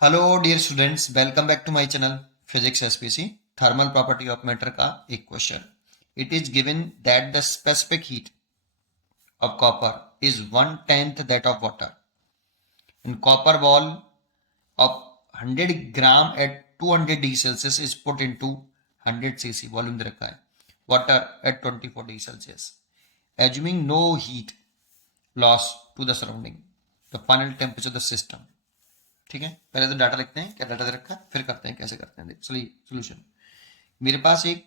Hello dear students, welcome back to my channel physics SPC. Thermal property of matter का एक question. It is given that the specific heat of copper is 1/10 that of water in copper ball of 100 gram at 200 degree Celsius is put into 100 cc volume दे रखा है, water at 24 degree Celsius, assuming no heat loss to the surrounding, the final temperature the system. ठीक है, पहले तो data लिखते हैं, क्या डाटा दे रखा है, फिर करते हैं कैसे करते हैं। चलिए सोल्यूशन। मेरे पास एक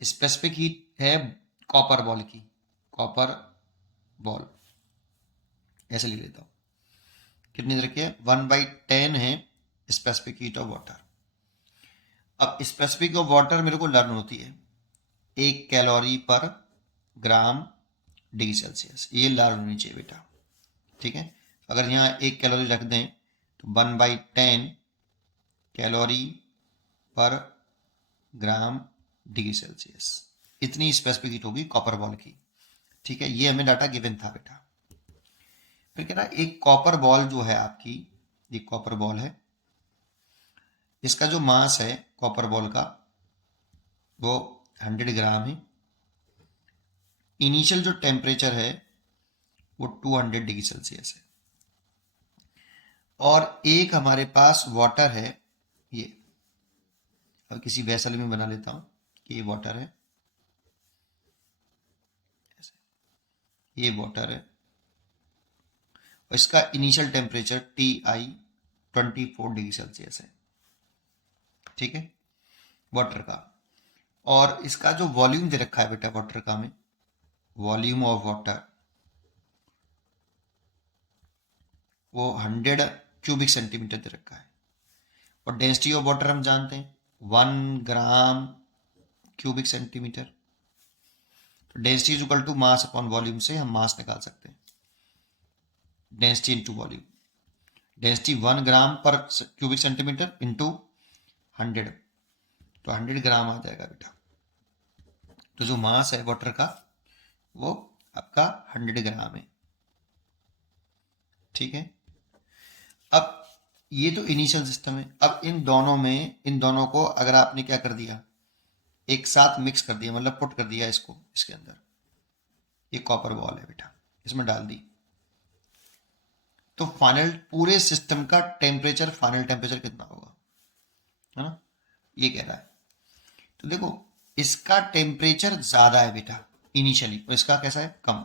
स्पेसिफिक हीट है कॉपर बॉल की, कॉपर बॉल ऐसे लिख लेता हूँ। कितनी दे रखी है? 1/10 है स्पेसिफिक हीट ऑफ वाटर। अब स्पेसिफिक ऑफ वाटर मेरे को लर्न होती है 1 कैलोरी पर ग्राम डिग्री सेल्सियस, ये लर्न होनी चाहिए बेटा। ठीक है, अगर यहाँ 1 कैलोरी रख दें तो 1/10 कैलोरी पर ग्राम डिग्री सेल्सियस, इतनी स्पेसिफिक हीट होगी कॉपर बॉल की। ठीक है, ये हमें डाटा गिवन था बेटा। फिर कह रहा है एक कॉपर बॉल जो है आपकी, एक कॉपर बॉल है, इसका जो मास है कॉपर बॉल का वो 100 ग्राम है। इनिशियल जो टेम्परेचर है वो 200 डिग्री सेल्सियस है, और एक हमारे पास वाटर है ये। अब किसी वेसल में बना लेता हूँ कि ये वाटर है, ये वाटर है, और इसका initial temperature TI 24 degree Celsius है। ठीक है, वाटर का। और इसका जो वॉल्यूम दे रखा है बेटा वाटर का, में वॉल्यूम ऑफ वाटर वो 100 क्यूबिक सेंटीमीटर दे रखा है, और डेंसिटी ऑफ वाटर हम जानते हैं 1 ग्राम क्यूबिक सेंटीमीटर। तो density is equal to mass upon volume से हम मास निकाल सकते हैं, density into volume. Density 1 gram per cubic centimetre into 100, तो 100 ग्राम आ जाएगा बेटा। तो जो मास है वाटर का वो आपका 100 ग्राम है। ठीक है, अब ये तो इनिशियल सिस्टम है। अब इन दोनों में, इन दोनों को अगर आपने क्या कर दिया, एक साथ मिक्स कर दिया, मतलब पुट कर दिया इसको इसके अंदर, ये कॉपर बॉल है बेटा, इसमें डाल दी, तो फाइनल पूरे सिस्टम का टेम्परेचर, फाइनल टेम्परेचर कितना होगा, है ना, ये कह रहा है। तो देखो इसका टेम्परेचर ज्यादा है बेटा इनिशियली, और इसका कैसा है, कम।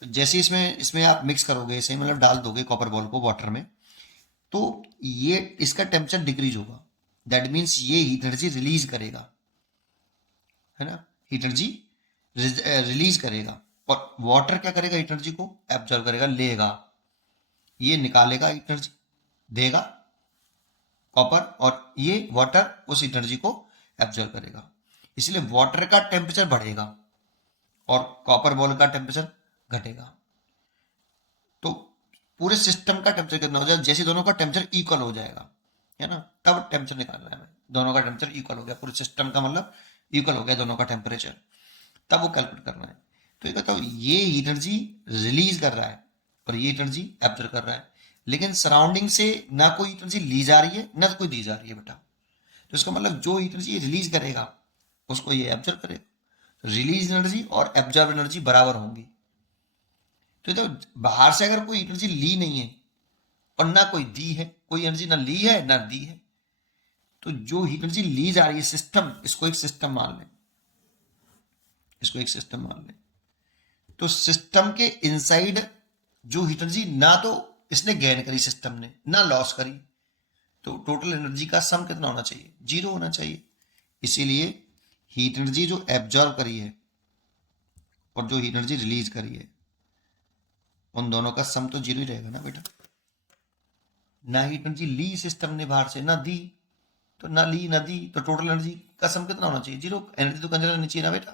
तो जैसे इसमें इसमें आप मिक्स करोगे, ऐसे मतलब डाल दोगे कॉपर बॉल को वाटर में, तो ये इसका टेम्परेचर डिक्रीज होगा। दैट मीन्स ये हीट एनर्जी रिलीज करेगा, है ना, हीट एनर्जी रिलीज करेगा। और वाटर क्या करेगा, हीट एनर्जी को एब्जॉर्व करेगा, लेगा, ये निकालेगा हीट एनर्जी, देगा कॉपर, और ये वाटर उस हीट एनर्जी को एब्जॉर्व करेगा। इसलिए वाटर का टेम्परेचर बढ़ेगा और कॉपर बॉल का टेम्परेचर घटेगा। तो पूरे सिस्टम का टेम्परेचर कितना हो जाएगा, जैसे दोनों का टेम्परेचर इक्वल हो जाएगा, है ना, तब टेम्परेचर निकालना है हमें। दोनों का टेम्परेचर इक्वल हो गया, पूरे सिस्टम का मतलब इक्वल हो गया दोनों का टेम्परेचर, तब वो कैलकुलेट करना है। तो ये बताओ, ये एनर्जी रिलीज कर रहा है और ये एनर्जी एब्जॉर्व कर रहा है, लेकिन सराउंडिंग से ना कोई एनर्जी ली जा रही है ना कोई दी जा रही है बेटा। तो इसका मतलब जो एनर्जी रिलीज करेगा उसको ये एब्जॉर्व करेगा। रिलीज एनर्जी और एब्जॉर्व एनर्जी बराबर होंगी। तो बाहर से अगर कोई एनर्जी ली नहीं है और ना कोई दी है, कोई एनर्जी ना ली है ना दी है, तो जो एनर्जी ली जा रही है सिस्टम, इसको एक सिस्टम मान लें, इसको एक सिस्टम मान लें। तो सिस्टम के इनसाइड जो एनर्जी ना तो इसने गेन करी सिस्टम ने, ना लॉस करी, तो टोटल एनर्जी का सम कितना होना चाहिए, 0 होना चाहिए। इसीलिए हीट एनर्जी जो एब्जॉर्व करी है और जो एनर्जी रिलीज करी है, उन दोनों का सम तो 0 ही रहेगा ना बेटा। ना हीट एनर्जी ली सिस्टम ने बाहर से, ना दी, तो ना ली ना दी, तो टोटल एनर्जी का सम कितना होना चाहिए, 0। एनर्जी तो कंजर्व होनी चाहिए ना बेटा,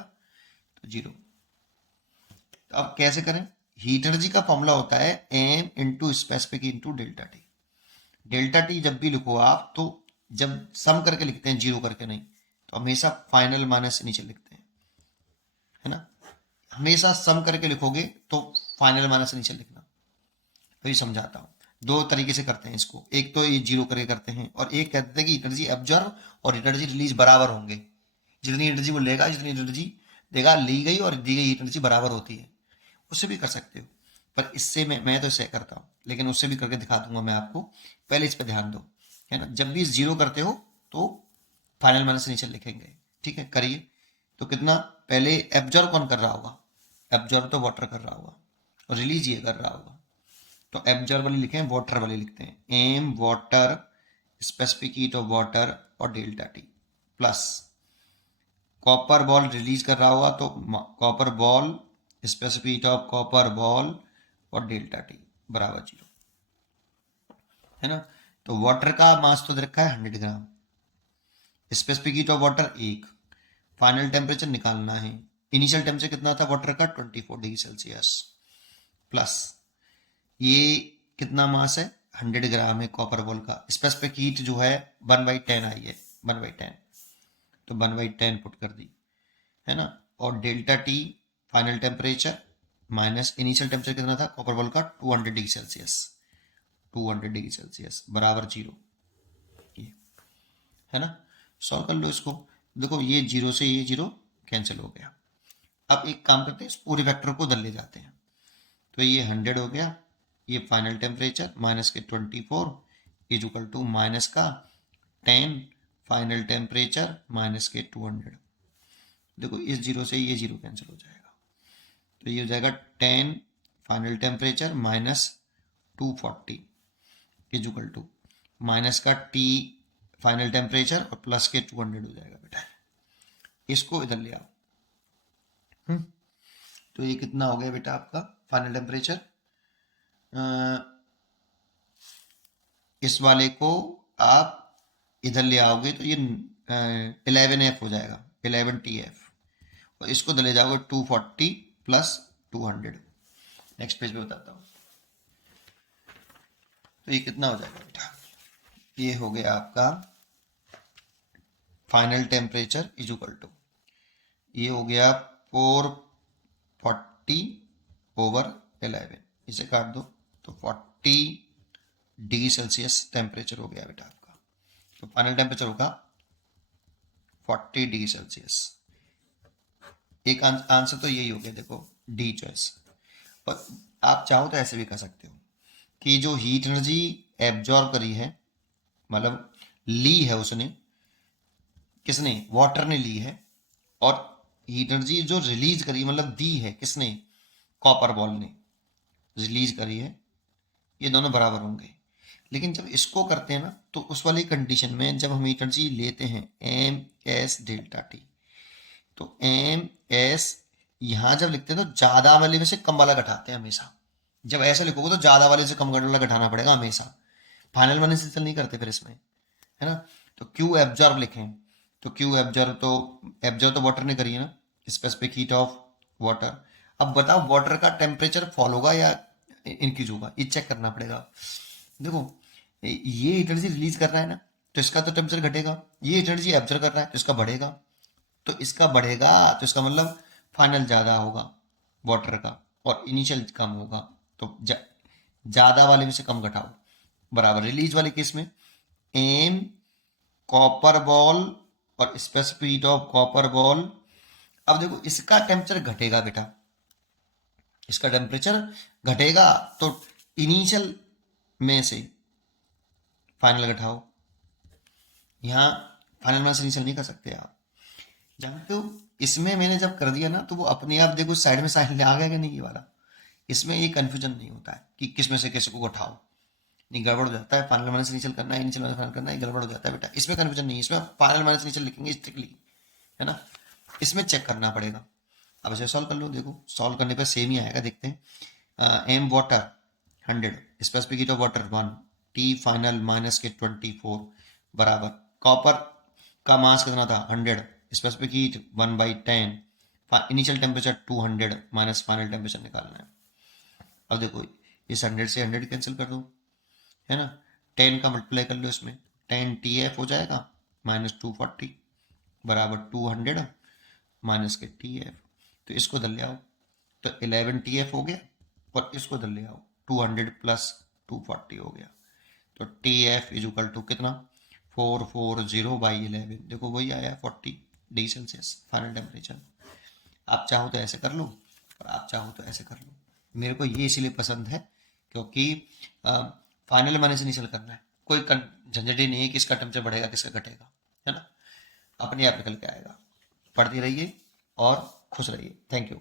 तो 0। तो अब कैसे करें, हीट एनर्जी का फॉर्मूला होता है M into specific into delta T. Delta T जब भी लिखो आप, तो जब सम करके लिखते हैं, 0 करके नहीं, तो हमेशा फाइनल माइनस से नीचे लिखते हैं, है ना। हमेशा सम करके लिखोगे तो फाइनल माइनस से नीचे लिखना। तो ये समझाता हूं। दो तरीके से करते हैं इसको, एक तो ये जीरो करके करते हैं और एक कहते हैं कि एनर्जी एब्जॉर्ब और एनर्जी रिलीज बराबर होंगे। जितनी एनर्जी वो लेगा, जितनी एनर्जी देगा, ली गई और दी गई एनर्जी बराबर होती है। उससे भी कर सकते हो, पर इससे मैं तो इसे करता हूँ, लेकिन उससे भी करके दिखा दूंगा मैं आपको। पहले इस पर ध्यान दो, है ना। जब भी जीरो करते हो तो फाइनल माइनस इनिशियल लिखेंगे, ठीक है। करिए। तो कितना, पहले एब्जॉर्ब कौन कर रहा होगा, एब्जॉर्ब तो वाटर कर रहा होगा और रिलीज ये कर रहा होगा। तो एब्जॉर्ब वाले लिखे हैं, वाटर वाले लिखते हैं, M water, specific heat of water और delta T plus copper ball release कर रहा होगा तो copper ball, specific heat of copper ball और डेल्टा टी बराबर 0, है ना। तो वाटर का मास तो दे रखा है 100 gram, specific heat of water 1, final temperature निकालना है। इनिशियल टेम्परेचर कितना था वाटर का, 24 डिग्री सेल्सियस, प्लस ये कितना मास है, 100 ग्राम है कॉपर बॉल का। स्पेसिफिक हीट जो है 1/10 आई है, 1/10, तो 1/10 पुट कर दी, है ना। और delta T final temperature minus initial temperature कितना था कॉपर बॉल का, 200 डिग्री सेल्सियस, 200 डिग्री सेल्सियस बराबर 0, ये, है ना। सॉल्व कर लो इसको। देखो ये 0 से ये 0 कैंसिल हो गया। अब एक काम करते हैं, इस पूरे वेक्टर को उधर ले जाते हैं। तो ये 100 हो गया, ये फाइनल टेम्परेचर माइनस के 24 इज इक्वल टू माइनस का 10 फाइनल टेम्परेचर माइनस के 200। देखो इस 0 से ये 0 कैंसिल हो जाएगा, तो ये हो जाएगा 10 final temperature minus 240 is equal to minus का टी फाइनल टेम्परेचर और प्लस के 200 हो जाएगा बेटा। इसको इधर ले आओ। तो ये कितना हो गया बेटा आपका फाइनल टेम्परेचर, इस वाले को आप इधर ले आओगे तो ये 11F हो जाएगा, 11TF, और इसको ले जाओगे 240 प्लस 200। नेक्स्ट पेज पे बताता हूँ। तो ये कितना हो जाएगा बेटा, ये हो गया आपका final temperature is equal to, ये हो गया 440 ओवर 11, इसे काट दो तो 40 डिग्री सेल्सियस टेम्परेचर हो गया बेटा आपका। तो फाइनल टेम्परेचर होगा 40 डिग्री सेल्सियस। एक आंसर तो यही हो गया, देखो डी चॉइस। और आप चाहो तो ऐसे भी कर सकते हो कि जो हीट एनर्जी एब्जॉर्ब करी है, मतलब ली है उसने, किसने, वाटर ने ली है, और हीट एनर्जी जो रिलीज करी मतलब दी है किसने, कॉपर बॉल ने रिलीज करी है, ये दोनों बराबर होंगे। लेकिन जब इसको करते हैं ना तो उस वाली कंडीशन में जब हम हीट एनर्जी लेते हैं एम एस डेल्टा टी, तो एम एस यहां जब लिखते हैं तो ज्यादा वाले में से कम वाला घटाते हैं हमेशा। जब ऐसा लिखोगे तो ज्यादा वाले से कम वाला घटाना पड़ेगा हमेशा, फाइनल वाले से नहीं करते फिर इसमें, है ना। तो क्यू एब्जॉर्ब लिखें, तो क्यू एब्जॉर्ब तो वाटर ने करी है ना, स्पेसिफिक हीट ऑफ वाटर। अब बताओ वाटर का टेम्परेचर फॉल होगा या इंक्रीज होगा, ये चेक करना पड़ेगा। देखो ये एनर्जी रिलीज कर रहा है ना, तो इसका तो टेम्परेचर घटेगा, ये एनर्जी एब्जॉर्ब कर रहा है तो इसका बढ़ेगा, तो इसका बढ़ेगा तो इसका मतलब फाइनल ज़्यादा होगा वाटर का और इनिशियल कम होगा। तो ज़्यादा वाले में से कम घटाओ, बराबर। रिलीज वाले केस में एम कॉपर बॉल और specific heat of copper ball. अब देखो इसका टेम्परेचर घटेगा बेटा, इसका टेम्परेचर घटेगा तो इनिशियल में से फाइनल घटाओ। यहाँ फाइनल में से इनिशियल नहीं कर सकते आप, जानते हो। इसमें मैंने जब कर दिया ना तो वो अपने आप देखो साइड में साइन आ गया कि नहीं, ये वाला। इसमें ये कंफ्यूजन नहीं होता है कि किस में से किसी को उठाओ, नहीं गड़बड़ हो जाता है। फाइनल माइनस इनिशियल करना है, इनिशियल माइनस फाइनल करना है, गड़बड़ हो जाता है बेटा। इसमें कंफ्यूजन नहीं है, इसमें फाइनल माइनस इनिशियल लिखेंगे स्ट्रिक्टली, है ना। इसमें चेक करना पड़ेगा। अब इसे सॉल्व कर लो, देखो सॉल्व करने पर सेम ही आएगा, देखते हैं। M water 100, specific heat of water 1, T final minus के 24 बराबर कॉपर का मास कितना था 100, specific heat 1/10, initial temperature 200 minus final temperature निकालना है। अब देखो इस 100 से 100 कैंसिल कर दो, है ना। 10 का मल्टीप्लाई कर लो इसमें, 10 TF हो जाएगा माइनस 240 बराबर 200 माइनस के TF। तो इसको इधर ले आओ तो 11 TF हो गया, और इसको इधर ले आओ 200 प्लस 240 हो गया। तो T F is equal to कितना 440/11, देखो वही आया 40 डिग्री सेल्सियस फाइनल टेम्परेचर। आप चाहो तो ऐसे कर लो और आप चाहो तो ऐसे कर लो। मेरे को ये इसीलिए पसंद है क्योंकि फाइनल मैंने से इनिशियल करना है, कोई झंझट ही नहीं है कि इसका टेम्परेचर बढ़ेगा किसका घटेगा, है ना, अपने आप निकल के आएगा। पढ़ते रहिए और खुश रहिए। Thank you.